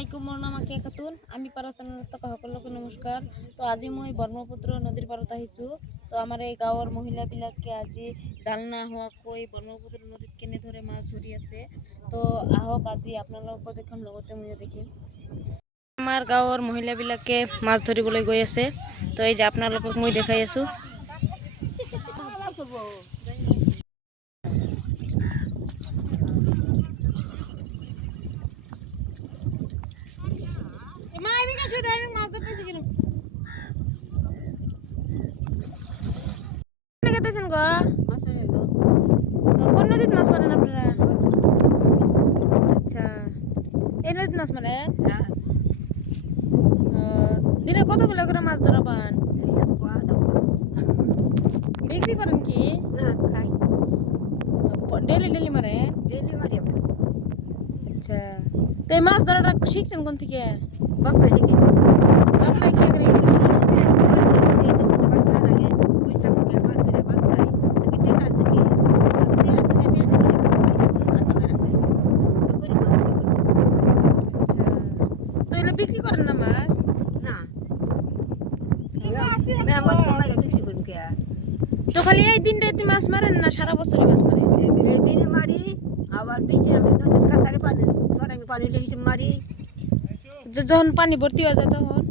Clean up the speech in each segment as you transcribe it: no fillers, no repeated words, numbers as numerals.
আলাইকুম, মোৰ নাম আকিয়া খাতুন। আমি পাৰা চেনেলত থকা সকলোকে নমস্কাৰ। তো আজি মই ব্ৰহ্মপুত্ৰ নদীৰ পাৰত আহিছোঁ। তো আমাৰ এই গাঁৱৰ মহিলাবিলাকে আজি জাল নোহোৱাকৈ ব্ৰহ্মপুত্ৰ নদীত কেনেদৰে মাছ ধৰি আছে। তো আহক আজি আপোনালোকক দেখাম, লগতে ময়ো দেখিম। আমাৰ গাঁৱৰ মহিলাবিলাকে মাছ ধৰিবলৈ গৈ আছে। তো এই যে আপোনালোকক মই দেখাই আছোঁ। কোন নদীত মাছ মারেন আপনারা? আচ্ছা, এই নদীত মাছ মারেন? দিনে কতগুলো করে মাছ ধরা পান? বিক্রি করেন কি? ডেলি ডেলি মারেন? আচ্ছা, তো এই মাছ ধরাটা শিখছেন কোন থেকে? বাপমাই কি করে গেলেন? বিক্রি করেন না মাছ? না, তো খালি এই দিনটাতে মাছ মারেন না সারা বছরই মাছ মারেন? এই দিনে মারি, আবার বৃষ্টি নদীর কাছারে পানি পানি লেগেছে মারি। যখন পানি ভর্তি হয়ে যায় তখন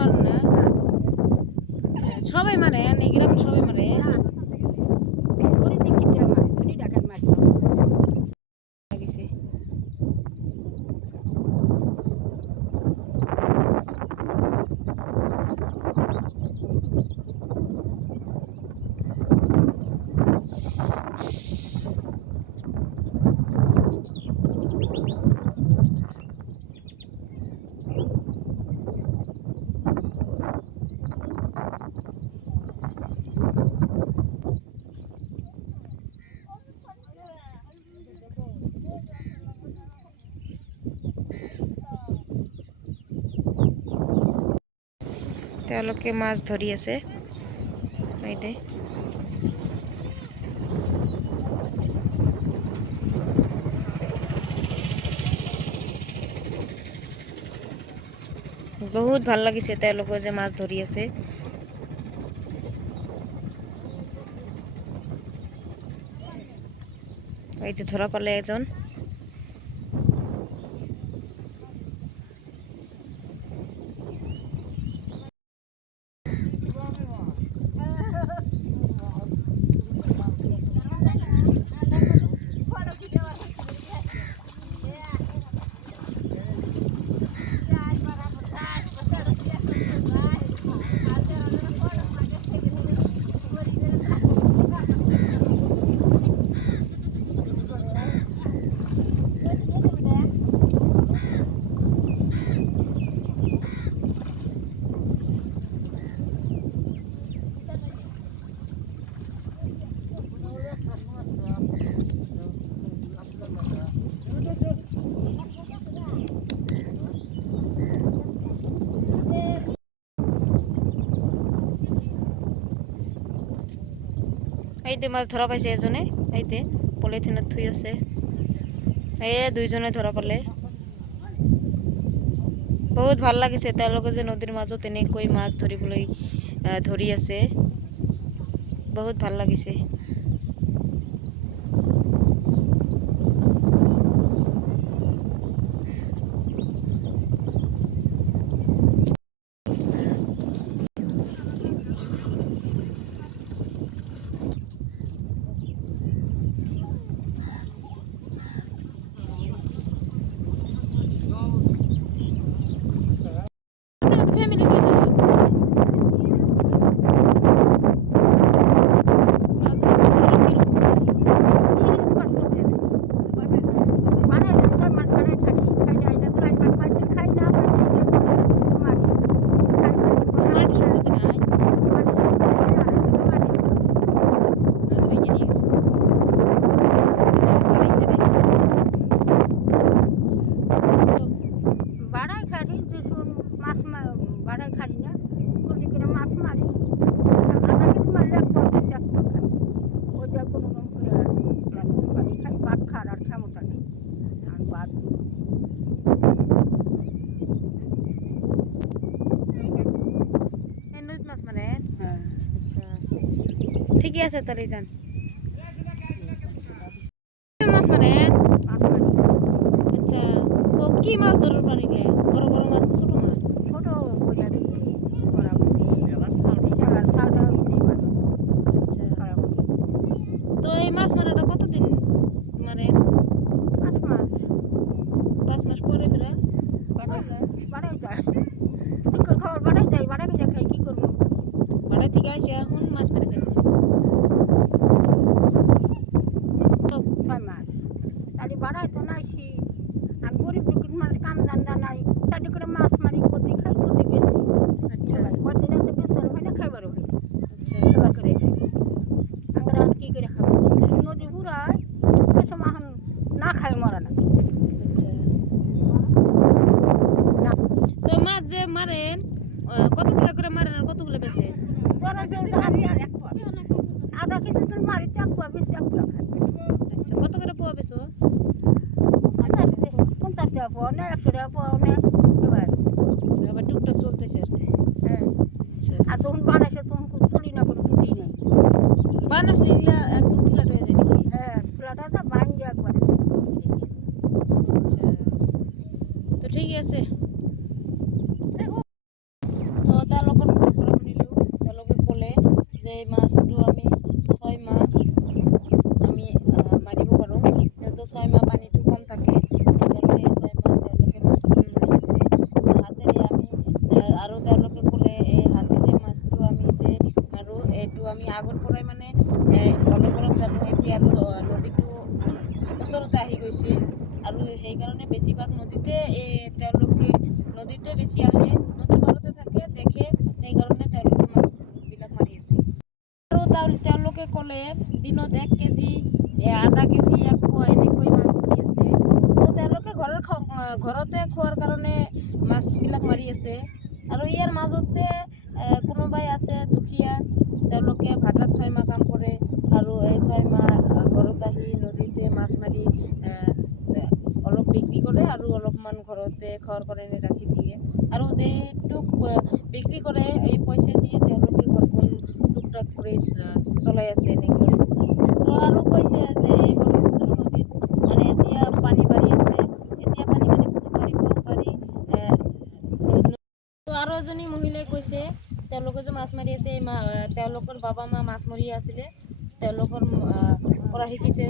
মারেন না? সবাই মারেন? এই গ্রামে সবাই মারে? তেওঁলোকে মাছ ধৰি আছে। বহুত ভাল লাগিছে তেওঁলোকে যে মাছ ধৰি আছে। এইটো ধৰা পালে এজন। এইতে মাছ ধৰা পাইছে এজনে, এইতে পলিথিনত থৈ আছে। এই দুইজনে ধৰা পালে। বহুত ভাল লাগিছে তেওঁলোকে যে নদীৰ মাজত এনেকৈ মাছ ধৰিবলৈ ধৰি আছে। বহুত ভাল লাগিছে। ফ্যামিলি কয়জন? ঠিকই আছে তাহলে যান। মাছ মারে? মাছ মারি। আচ্ছা, তো কি মাছ ধরার পানিলে? বড় বড় মাছ না ছোট মাছ? ছোট কইরারি, করাপুটি, চেলার সাদা ইনি মারি। আচ্ছা, করাপুটি। তো এই মাছ মারাটা কতদিন মারেন? 5 মাস। 5 মাস পরে ফেরা? বাড়াই যায়। বিকল খাবার বাড়াই যায়, বাড়াই খাই খাই কি করবো? বাড়ি থেকে আসে এখন মাছ মেরে খাইতেছে। তো 6 মাস। তাহলে বাড়াই তো নাইছি। আর গরিব দুঃখীর মানুষ কাম ধান্দা নাই। চারটে করে মাছ মারি করতে খাই করতে বেশি। আচ্ছা, কদিন তো বেচার হয় না খাইবারও হয় না। আচ্ছা, সেবা করেছে। আমরা এখন কি করে খাবো? নদী বুড়ায় ওই সময় এখন না খাই মরা না। আচ্ছা। না তো মাছ যে মারেন কতগুলো করে মারেন আর কতগুলো বেচেন? ধরা যায় আধা কেজি তোর মারি তো 1 পোয়া বেশি 1 পোয়া খাই। আচ্ছা, কত করে পোয়া বেচো? 50 টাকা পোয়া না 100 টাকা পোয়া না এবার। আচ্ছা, আবার টুকটাক চলতেছে আর কি। হ্যাঁ আচ্ছা, আর তখন বানাইছে তখন কোনো চলি না কোনো বুদ্ধি নাই। বানাস এগুলা একদম ফ্ল্যাট হয়ে যায় নাকি? হ্যাঁ চুলাটা ভাঙিয়ে একবারে। আচ্ছা, তো ঠিকই আছে। তো তেওঁলোকৰ মুখৰ পৰা শুনিলোঁ তেওঁলোকে ক'লে যে এই মাছটো আমি 6 মাহ আমি মাৰিব পাৰোঁ, যিহেতু 6 মাহ পানীটো কম থাকে সেইকাৰণে এই 6 মাহ তেওঁলোকে মাছটো মাৰি আছে হাতেৰে আমি আৰু তেওঁলোকে ক'লে এই হাতেৰে মাছটো আমি যে মাৰোঁ এইটো আমি আগৰ পৰাই মানে অলপ অলপ জানো, এতিয়া আৰু নদীটো ওচৰতে আহি গৈছে আৰু সেইকাৰণে বেছিভাগ নদীতে তেওঁলোকে নদীতে বেছি আহে, নদীৰ পাৰতে থাকে দেখে সেইকাৰণে তেওঁলোকে মাছবিলাক মাৰি আছে। আৰু তেওঁলোকে ক'লে দিনত 1 কেজি আধা কেজি 1 পোৱা এনেকৈ মাছ ধৰি আছে। তো তেওঁলোকে ঘৰতে খোৱাৰ কাৰণে মাছবিলাক মাৰি আছে আৰু ইয়াৰ মাজতে কোনোবাই আছে দুখীয়া তেওঁলোকে ভাটাত 6 মাহ কাম কৰে আৰু এই 6 মাহ ঘৰত আহি নদীতে মাছ মাৰি অলপ বিক্ৰী কৰে আৰু অলপমান ঘৰতে খোৱাৰ কাৰণে ৰাখি দিয়ে আৰু যেইটুক বিক্ৰী কৰে এই পইচা দিয়ে তেওঁলোকে ঘৰখন টুকটাক কৰি চলাই আছে এনেকৈ। তো আৰু কৈছে যে এই ব্ৰহ্মপুত্ৰ নদীত মানে এতিয়া পানী বাঢ়ি আছে, এতিয়া পানী মানে বহুত বাঢ়িব পাৰি। তো আৰু এজনী মহিলাই কৈছে তেওঁলোকে যে মাছ মাৰি আছে তেওঁলোকৰ বাবা মা মাছ মৰিয়ে আছিলে, তেওঁলোকৰ পৰা শিকিছে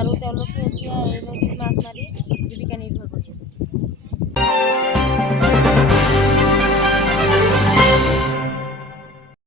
আৰু তেওঁলোকে এতিয়া এই নদীত মাছ মাৰি জীৱিকা নিৰ্বাহ কৰি আছে।